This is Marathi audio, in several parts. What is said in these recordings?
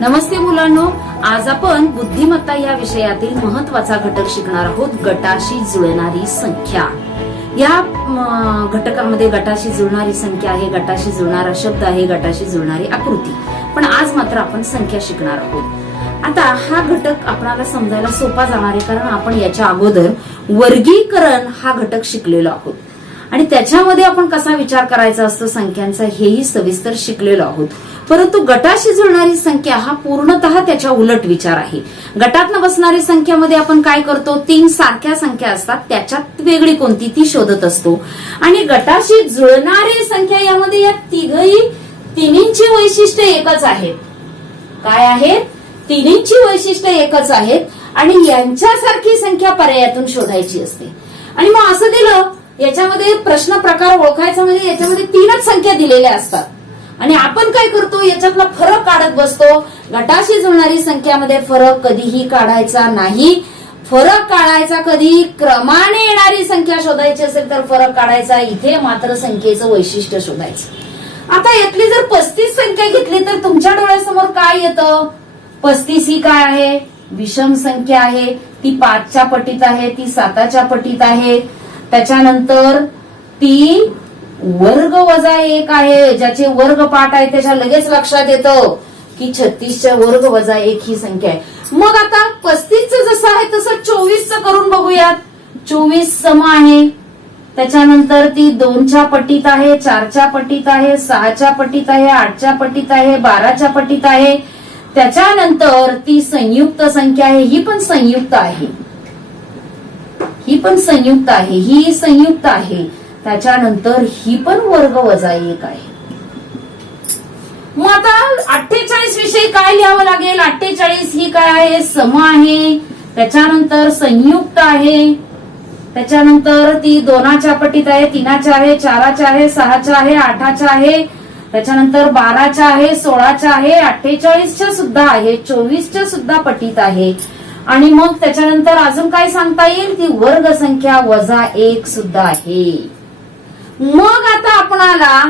नमस्ते मुलांनो, आज आपण बुद्धिमत्ता या विषयातील महत्वाचा घटक शिकणार आहोत, गटाशी जुळणारी संख्या. या घटकामध्ये गटाशी जुळणारी संख्या आहे, गटाशी जुळणारा शब्द आहे, गटाशी जुळणारी आकृती. पण आज मात्र आपण संख्या शिकणार आहोत. आता हा घटक आपल्याला समजायला सोपा जाणार आहे, कारण आपण याच्या अगोदर वर्गीकरण हा घटक शिकलेलो आहोत आणि त्याच्यामध्ये आपण कसा विचार करायचा असतो संख्यांचा हेही सविस्तर शिकलेलो आहोत. परंतु गटाशी जुळणारी संख्या हा पूर्णतः त्याच्या उलट विचार आहे. गटातनं बसणारी संख्यामध्ये आपण काय करतो, 3 सारख्या संख्या असतात, त्याच्यात वेगळी कोणती ती शोधत असतो. आणि गटाशी जुळणारी संख्या यामध्ये या तिन्हींची वैशिष्ट्ये एकच आहेत. काय आहेत? तिन्हींची वैशिष्ट्ये एकच आहेत आणि यांच्यासारखी संख्या पर्यायातून शोधायची असते. आणि मग असं दिलं, याच्यामध्ये प्रश्न प्रकार ओळखायचा म्हणजे याच्यामध्ये 3च संख्या दिलेल्या असतात आणि आपण काय करतो, याच्यातला फरक काढत बसतो. गटाशी जुळणारी संख्यामध्ये फरक कधीही काढायचा नाही. फरक काढायचा कधी क्रमाने येणारी संख्या शोधायची असेल तर फरक काढायचा, इथे मात्र संख्येचं वैशिष्ट्य शोधायचं. आता यातली जर 35 संख्या घेतली तर तुमच्या डोळ्यासमोर काय येतं? 35 ही काय आहे? विषम संख्या आहे. ती 5च्या पटीत आहे, ती 7च्या पटीत आहे. त्याच्यानंतर ती वर्ग वजा 1 आहे, ज्याचे वर्ग पाठ आहे त्याच्या लगेच लक्षात येतं की 36च्या वर्ग वजा 1 ही संख्या आहे. मग आता 35चं जसं आहे तसं 24चं करून बघूयात. 24 सम आहे, त्याच्यानंतर ती 2च्या पटीत आहे, 4च्या पटीत आहे, 6च्या पटीत आहे, 8च्या पटीत आहे, 12च्या पटीत आहे. त्याच्यानंतर ती संयुक्त संख्या आहे, ही पण संयुक्त आहे, ही पण संयुक्त आहे, ही संयुक्त आहे. त्याच्यानंतर ही पण वर्ग वजा 1 आहे. मग आता 48 विषयी काय लिहावं लागेल? 48 ही काय आहे? सम आहे, त्याच्यानंतर संयुक्त आहे, त्याच्यानंतर ती 2च्या पटीत आहे, 3च्या आहे, 4च्या आहे, 6च्या आहे, 8च्या आहे, त्याच्यानंतर 12च्या आहे, 16च्या आहे, 48च्या सुद्धा आहे, 24च्या सुद्धा पटीत आहे. आणि मग त्याच्यानंतर अजून काय सांगता येईल? ती वर्ग संख्या वजा 1 सुद्धा आहे. मग आता आपणाला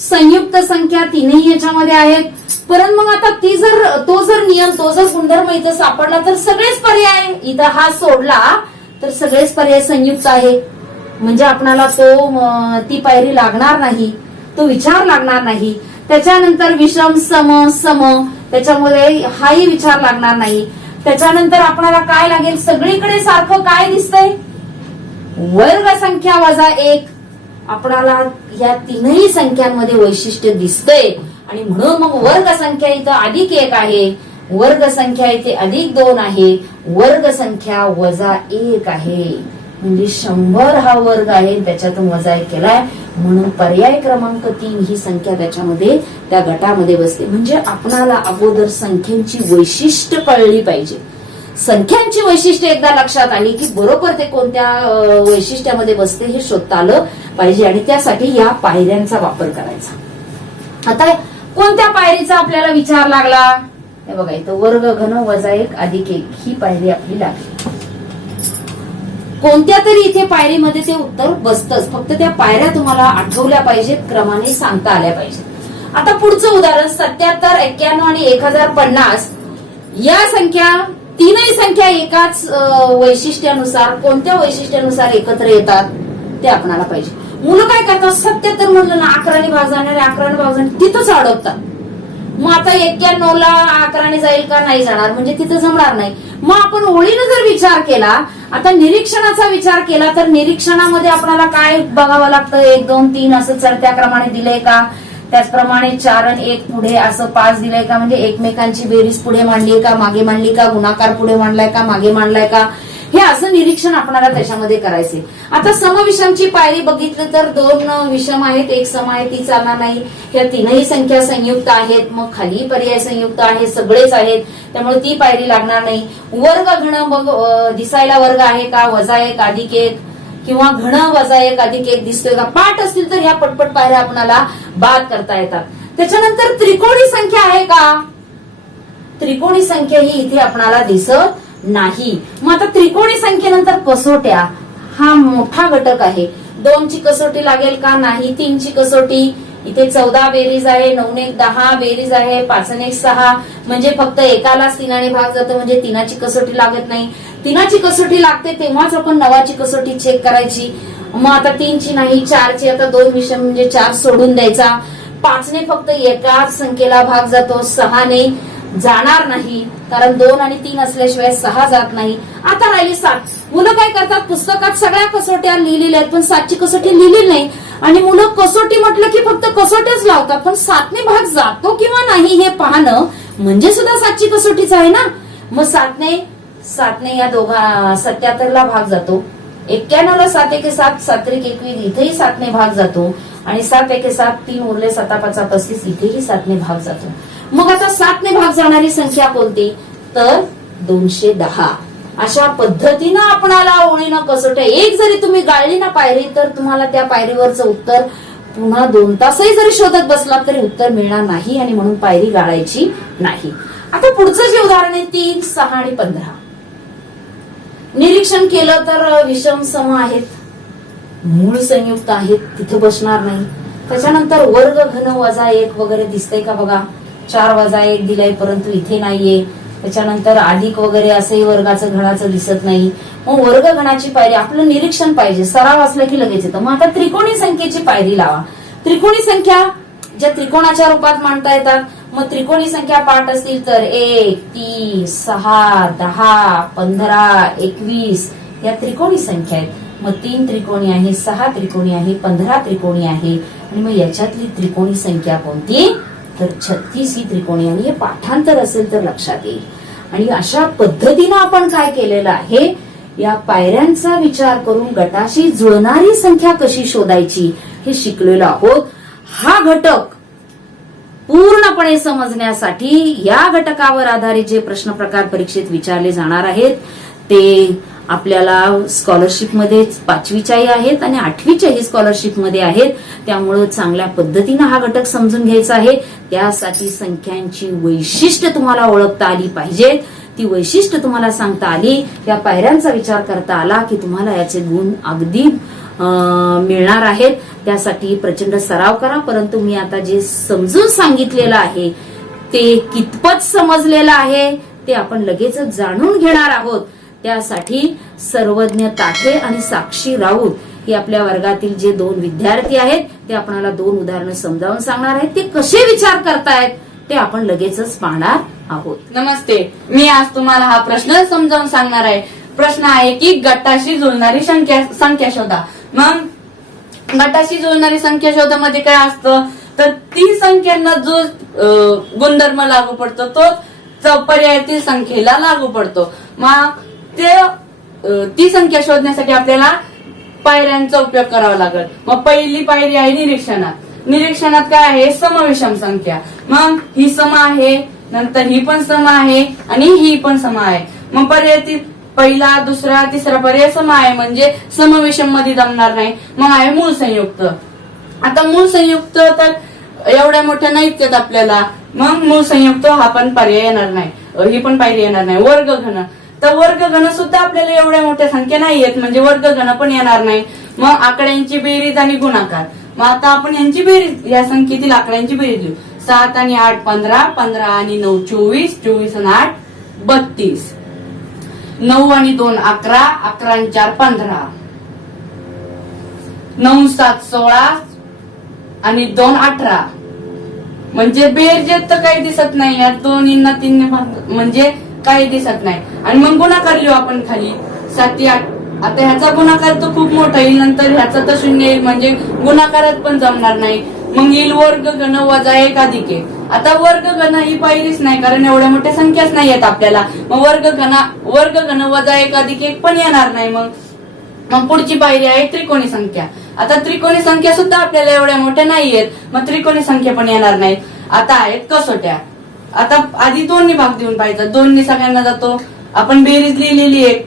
संयुक्त संख्या तीनही याच्यामध्ये आहेत. परंतु मग आता तो जर नियम, तो जर गुणधर्म इथं सापडला तर सगळेच पर्याय, इथं हा सोडला तर सगळेच पर्याय संयुक्त आहे. म्हणजे आपणाला ती पायरी लागणार नाही, तो विचार लागणार नाही. त्याच्यानंतर विषम सम सम, त्याच्यामध्ये हाही विचार लागणार नाही. त्याच्यानंतर आपल्याला काय लागेल? सगळीकडे सारखं काय दिसतंय? वर्ग संख्या वजा 1. आपल्याला या तीनही संख्यांमध्ये वैशिष्ट्य दिसतंय आणि म्हणून मग वर्ग संख्या इथं अधिक 1 आहे, वर्ग संख्या इथे अधिक 2 आहे, वर्ग संख्या वजा 1 आहे. म्हणजे 100 हा वर्ग आहे, त्याच्यातून वजा 1 केलाय म्हणून पर्याय क्रमांक 3 ही संख्या त्याच्यामध्ये त्या गटामध्ये बसते. म्हणजे आपणाला अगोदर संख्यांची वैशिष्ट्य कळली पाहिजे. संख्यांची वैशिष्ट्य एकदा लक्षात आली की बरोबर ते कोणत्या वैशिष्ट्यामध्ये बसते हे शोधता आलं पाहिजे आणि त्यासाठी या पायऱ्यांचा वापर करायचा. आता कोणत्या पायरीचा आपल्याला विचार लागला? हे बघा, इथं वर्ग घन वजा 1 अधिक 1 ही पायरी आपली लागली. कोणत्या तरी इथे पायरीमध्ये ते उत्तर बसतच, फक्त त्या पायऱ्या तुम्हाला आठवल्या पाहिजेत, क्रमाने सांगता आल्या पाहिजेत. आता पुढचं उदाहरण 77, 91 आणि 1050 या संख्या, तीनही संख्या एकाच वैशिष्ट्यानुसार, कोणत्या वैशिष्ट्यानुसार एकत्र येतात ते आपणाला पाहिजे. मुलं काय करतात? 77 म्हणलं ना 11ने भाग जाणारे, 11ने भाग जाणार, तिथंच अडकतात. मग आता 91ला 11ने जाईल का? नाही जाणार, म्हणजे तिथं जमणार नाही. मग आपण ओळीनं जर विचार केला, आता निरीक्षणाचा विचार केला तर निरीक्षणामध्ये आपल्याला काय बघावं लागतं? 1 2 3 असं चढत्या क्रमाने दिलंय का? त्याचप्रमाणे 4 आणि 1 पुढे असं 5 दिलंय का? म्हणजे एकमेकांची बेरीज पुढे मांडली का, मागे मांडली का? गुणाकार पुढे मांडलाय का, मागे मांडलाय का? हे असं निरीक्षण आपल्याला त्याच्यामध्ये करायचे. आता समविषमची पायरी बघितली तर 2 विषम आहेत, 1 सम आहे, ती चालणार नाही. या तीनही संख्या संयुक्त आहेत, मग खाली पर्याय संयुक्त आहे, सगळेच आहेत, त्यामुळे ती पायरी लागणार नाही. वर्ग घन, मग दिसायला वर्ग आहे का? वजा 1 अधिक 1 किंवा घन वजा 1 अधिक 1 दिसतोय का? पाठ असतील तर ह्या पटपट पायऱ्या आपल्याला बाद करता येतात. त्याच्यानंतर त्रिकोणी संख्या आहे का? त्रिकोणी संख्या ही इथे आपल्याला दिसत नाही. मग आता त्रिकोणी संख्येनंतर कसोट्या हा मोठा घटक आहे. 2ची कसोटी लागेल का? नाही. 3ची कसोटी इथे 14 बेरीज आहे, 9 ने 10 बेरीज आहे, 5 ने 6 म्हणजे फक्त एकालाच 3 भाग जातो, म्हणजे 3ची कसोटी लागत नाही. 3ची कसोटी लागते तेव्हाच आपण 9ची कसोटी चेक करायची. मग आता 3ची नाही 4ची, आता 2 विषम म्हणजे 4 सोडून द्यायचा. 5 ने फक्त एकाच संख्येला भाग जातो, 6 ने जाणार नाही, कारण 2 आणि 3 असल्याशिवाय 6 जात नाही. आता राहिली 7. मुलं काय करतात, पुस्तकात सगळ्या कसोट्या लिहिलेल्या आहेत पण 7ची कसोटी लिहिली नाही, आणि मुलं कसोटी म्हटलं की फक्त कसोट्याच लावतात, पण 7 ने भाग जातो किंवा नाही हे पाहणं म्हणजे सुद्धा 7ची कसोटीच आहे ना. मग 7 ने या दोघा 77ला भाग जातो, 91ला 7 एके 7, 7 त्रिक 21, इथेही 7 ने भाग जातो, आणि 7 एके 7, 3 उरले 7 5 35, इथेही 7 ने भाग जातो. मग आता 7 ने भाग जाणारी संख्या कोणती, तर 210. अशा पद्धतीनं आपणाला ओळीनं कसोट्या एक जरी तुम्ही गाळली ना पायरी, तर तुम्हाला त्या पायरीवरचं उत्तर पुन्हा 2 तासही जरी शोधत बसलात तरी उत्तर मिळणार नाही, आणि म्हणून पायरी गाळायची नाही. आता पुढचं जे उदाहरण आहे 3, 6 आणि 15. निरीक्षण केलं तर विषम सम आहेत, मूळ संयुक्त आहेत, तिथे बसणार नाही. त्याच्यानंतर वर्ग घन वजा 1 वगैरे दिसतंय का बघा, 4 वजा 1 दिलाय परंतु इथे नाहीये. त्याच्यानंतर अधिक वगैरे असंही वर्गाचं घणाचं दिसत नाही. मग वर्ग घणाची पायरी आपलं निरीक्षण पाहिजे, सराव असलं की लगेच येतं. मग आता त्रिकोणी संख्येची पायरी लावा. त्रिकोणी संख्या ज्या त्रिकोणाच्या रूपात मांडता येतात, मग त्रिकोणी संख्या पाठ असतील तर 1, 3, 6, 10, 15, 21 या त्रिकोणी संख्या आहेत. मग 3 त्रिकोणी आहे, 6 त्रिकोणी आहे, 15 त्रिकोणी आहे, आणि मग याच्यातली त्रिकोणी संख्या कोणती, तर 36 ही त्रिकोणी. आणि हे पाठांतर असेल तर लक्षात येईल. आणि अशा पद्धतीनं आपण काय केलेलं आहे, या पायऱ्यांचा विचार करून गटाशी जुळणारी संख्या कशी शोधायची हे शिकलेलो आहोत. हा घटक पूर्णपणे समजण्यासाठी या घटकावर आधारित जे प्रश्न प्रकार परीक्षेत विचारले जाणार आहेत ते आपल्याला स्कॉलरशिपमध्ये 5वीच्याही आहेत आणि 8वीच्याही स्कॉलरशिपमध्ये आहेत. त्यामुळे चांगल्या पद्धतीनं हा घटक समजून घ्यायचा आहे. त्यासाठी संख्यांची वैशिष्ट्य तुम्हाला ओळखता आली पाहिजेत. ती वैशिष्ट्य तुम्हाला सांगता आली, या पायऱ्यांचा विचार करता आला की तुम्हाला याचे गुण अगदी मिळणार आहेत. त्यासाठी प्रचंड सराव करा. परंतु मी आता जे समजून सांगितलेलं आहे ते कितपत समजलेलं आहे ते आपण लगेचच जाणून घेणार आहोत. त्यासाठी सर्वज्ञ ताठे आणि साक्षी राऊत हे आपल्या वर्गातील जे 2 विद्यार्थी आहेत ते आपल्याला 2 उदाहरणं समजावून सांगणार आहेत. ते कसे विचार करतायत ते आपण लगेचच पाहणार आहोत. नमस्ते, मी आज तुम्हाला हा प्रश्न समजावून सांगणार आहे. प्रश्न आहे की गटाशी जुळणारी संख्या शोधा. मग गटाशी जुळणारी संख्या शोधामध्ये काय असतं, तर ती संख्यांना जो गुणधर्म लागू पडतो तो पर्यायातील संख्येला लागू पडतो. मग ती संख्या शोधण्यासाठी आपल्याला पायऱ्यांचा उपयोग करावा लागेल. मग पहिली पायरी आहे निरीक्षणात. निरीक्षणात काय आहे, समविषम संख्या. मग ही सम आहे, नंतर ही पण सम आहे आणि ही पण सम आहे. मग पर्यायातील पहिला, दुसरा, तिसरा पर्याय सम आहे म्हणजे समविषम मध्ये जमणार नाही. मग आहे मूळ संयुक्त. आता मूळ संयुक्त तर एवढ्या मोठ्या नाहीच आहेत आपल्याला. मग मूळ संयुक्त हा पण पर्याय येणार नाही, ही पण पायरी येणार नाही. वर्ग घन, तर वर्ग घन सुद्धा आपल्याला एवढ्या मोठ्या संख्या नाही येत म्हणजे वर्ग घन पण येणार नाही. मग आकड्यांची बेरीज आणि गुणाकार. मग आता आपण यांची बेरीज, या संख्येतील आकड्यांची बेरीज लिहू. 7 आणि 8 15, 15 आणि 9 24, 24 आणि 8 32, 9 आणि 2 11, 11 आणि 4 15, 9 7 16 आणि 2 18. म्हणजे बेरजेत तर काही दिसत नाही, या 2 ना 3 म्हणजे काही दिसत नाही. आणि मग गुणाकार लिहू आपण खाली 7 8. आता ह्याचा गुणाकार तर खूप मोठा येईल, नंतर ह्याचा तर 0 येईल म्हणजे गुणाकारात पण जमणार नाही. मग येईल वर्ग घन वजा 1 अधिक 1. आता वर्ग घन ही पायरीच नाही कारण एवढ्या मोठ्या संख्याच नाही येत आपल्याला. मग वर्ग घन वजा 1 अधिक 1 पण येणार नाही. मग पुढची पायरी आहे त्रिकोणी संख्या. आता त्रिकोणी संख्या सुद्धा आपल्याला एवढ्या मोठ्या नाही येत, मग त्रिकोणी संख्या पण येणार नाहीत. आता आहेत कसोट्या. आता आधी 2 भाग देऊन पाहिजे, 2 सगळ्यांना जातो. आपण बेरीज लिहिलेली आहे,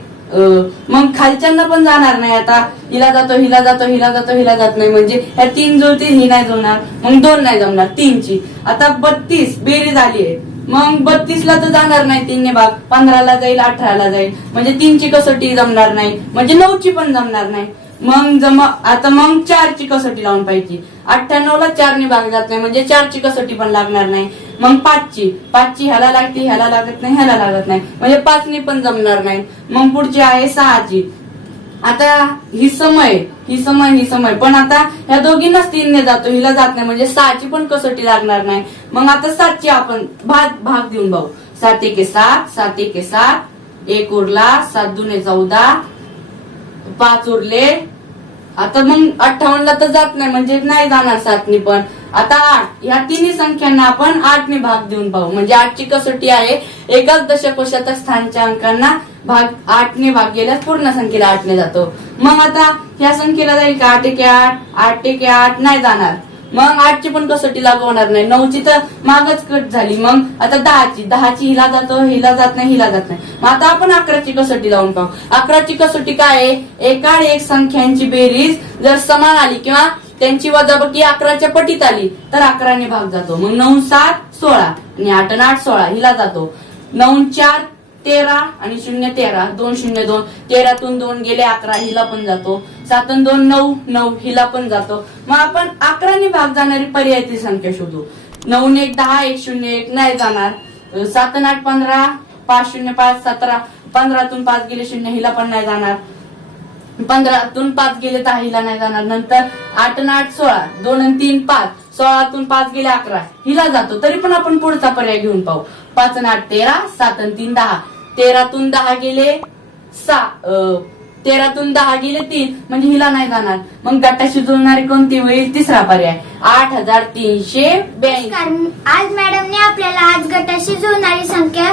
मग खालच्यांना पण जाणार नाही. आता हिला जातो, हिला जातो, हिला जातो, हिला जात नाही म्हणजे ह्या 3 जुळतील, ही नाही जुळणार, मग 2 नाही जमणार 3ची. आता 32 बेरीज आली आहे, मग 32ला तर जाणार नाही 3 भाग, 15ला जाईल, 18ला जाईल म्हणजे 3ची कसोटी जमणार नाही म्हणजे 9ची पण जमणार नाही. मग आता मग 4ची कसोटी लावून पाहिजे. 98ला 4ने भाग जात नाही म्हणजे 4ची कसोटी पण लागणार नाही. मग 5ची ह्याला लागते, ह्याला लागत नाही, ह्याला लागत नाही म्हणजे 5ने पण जमणार नाही. मग पुढची आहे 6ची. आता ही समय पण आता ह्या दोघींनाच 3ने जातो, हिला जात नाही म्हणजे 6ची पण कसोटी लागणार नाही. मग आता 7ची आपण भाग देऊन भाऊ. 7 एके 7, 7 एके 7, 1 उरला, 7 दुने 14, 5 उरले. आता मग 58ला तर जात नाही म्हणजे नाही जाणार 7ने पण. आता 8 या तिन्ही संख्यांना आपण 8ने भाग देऊन पाहू. म्हणजे 8ची कसोटी आहे एकाच दशकोशात स्थानच्या अंकांना 8ने भाग गेल्यास पूर्ण संख्येला 8ने जातो. मग आता ह्या संख्येला जाईल का 8 एके 8, 8 एके 8 नाही जाणार. मग 8ची पण कसोटी लागू होणार नाही. 9ची तर मागच कट झाली. मग आता 10ची हिला जातो, हिला जात नाही, हिला जात नाही. मग आता आपण 11ची कसोटी लावून पाहू. 11ची कसोटी काय आहे, एकाड एक संख्यांची बेरीज जर समान आली किंवा त्यांची वजाबाकी 11च्या पटीत आली तर 11ने भाग जातो. मग 9 7 16 आणि 8 आणि 8 16 हिला जातो. 9 4 13 आणि 0 13, 2 0 2, 13तून 2 गेले 11 हिला पण जातो. 7 आणि 2 9 9 हिला पण जातो. मग आपण 11ने भाग जाणारी पर्यायी संख्या शोधू. 9 1 10, 1 0 1 नाही जाणार. 7 आणि 8 15, 5 0 5 17, 15तून 5 गेले 0 हिला पण नाही जाणार. 15तून 5 गेले 10 हिला नाही जाणार. नंतर 8 आणि 8 16, 2 आणि 3 5, 16तून 5 गेले 11 हिला जातो. तरी पण आपण पुढचा पर्याय घेऊन पाहू. 5 आणि 8 13, 7 आणि 3 10, 13तून 10 गेले 13तून 10 गेले 3 म्हणजे हिला नाही जाणार. मग गटाशी जुळणारी कोणती होईल, तिसरा पर्याय 8382. आज मॅडमने आपल्याला आज गटाशी जुळणारी संख्या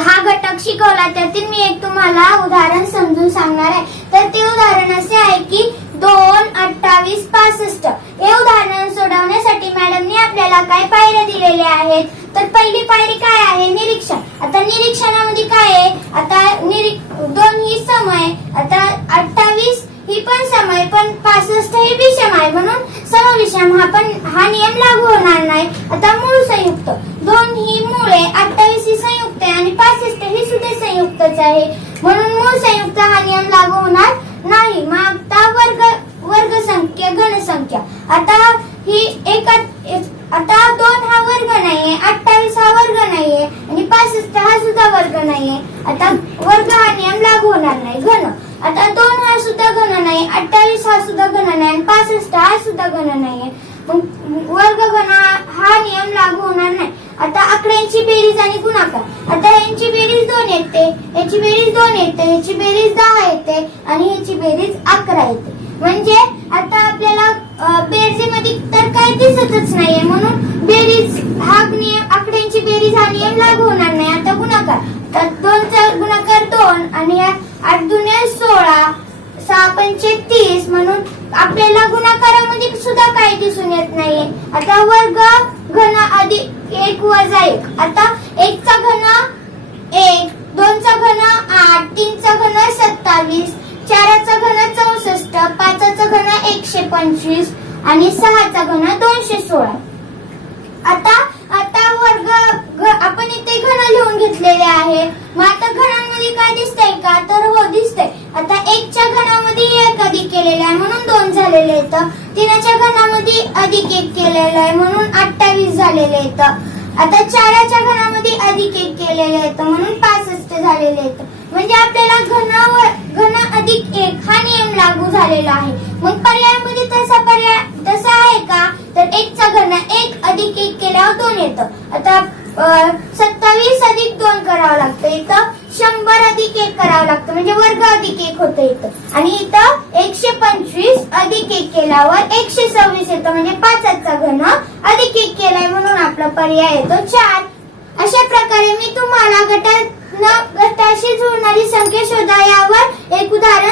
हा घटक शिकवला. त्यातील मी एक तुम्हाला उदाहरण समजून सांगणार आहे. तर ते उदाहरण असे आहे की 2 28 65. हे उदाहरण सोडवण्यासाठी मॅडमने आपल्याला काय पायऱ्या दिलेल्या आहेत. तर पहिली पायरी काय आहे, निरीक्षण. आता निरीक्षणामध्ये काय आहे, आता 2 ही समय, आता 28 ही पण समय पण 65 ही विषम आहे म्हणून समविषम हा नियम लागू होणार नाही. आता मूळ संयुक्त 2 ही मुळे, 28 ही संयुक्त आहे आणि 65 ही सुद्धा संयुक्तच आहे म्हणून मूळ संयुक्त हा नियम लागू होणार नाही. मग आता वर्ग संख्या, घनसंख्या. आता ही आता 2 हा वर्ग नाहीये, 28 हा वर्ग नाहीये आणि 65 हा सुद्धा वर्ग नाहीये. आता वर्ग हा नियम लागू होणार नाही. घन, आता 2 हा सुद्धा घन नाही, 28 हा सुद्धा घन नाही आणि 65 हा सुद्धा घन नाहीये. मग वर्ग घन हा नियम लागू होणार नाही. आता आकड्यांची बेरीज आणि गुणाकार. आता यांची बेरीज 2 येते, याची बेरीज 2 येते, याची बेरीज 10 येते आणि याची बेरीज 11 येते. म्हणजे आता आपल्याला बेरजेमध्ये तर काही दिसतच नाहीये म्हणून बेरीज हा नियम, आकड्यांची बेरीज हा नियम लागू होणार नाही. आता गुणाकार, तर 2चा गुणाकार 2 आणि 8 दुने 16, 6 पंचे 30 म्हणून आपल्याला गुणाकारामध्ये सुद्धा काही दिसून येत नाहीये. आता वर्ग घन अधिक 1 वजा 1. आता 1चा घन 1, 2चा घन 8, 3चा घन 27, 4चा घन 64, 5चा घन 125 आणि 6चा घन 216. आता वर्ग आपण इथे घन लिहून घेतलेले आहे. मग आता घनांमध्ये काय दिसतंय का, तर हो दिसतंय. आता 1च्या घनामध्ये 1 अधिक केलेला आहे म्हणून 2 झालेले आहेत. 3च्या घनामध्ये अधिक 1 केलेलं आहे म्हणून 28 झालेले आहेत. आता 4च्या घनामध्ये अधिक 1 केलेले आहेत म्हणून 65 झालेले आहेत. म्हणजे आपल्याला घन अधिक 1 हा नियम लागू झालेला आहे. मग पर्यायामध्ये तसा आहे का, तर 1चा घन 1 अधिक 1 केल्यावर 2 येतं. आता 27 अधिक 2 करावं लागतं. इथं 100 अधिक 1 करावं लागतं म्हणजे वर्ग अधिक 1 होतं इथं. आणि इथं 125 अधिक 1 केल्यावर 126 येतं म्हणजे 5चा घन अधिक 1 केलाय म्हणून आपला पर्याय येतो 4. अशा प्रकारे मी तुम्हाला गटाशी जुळणारी संख्या शोधा यावर एक उदाहरण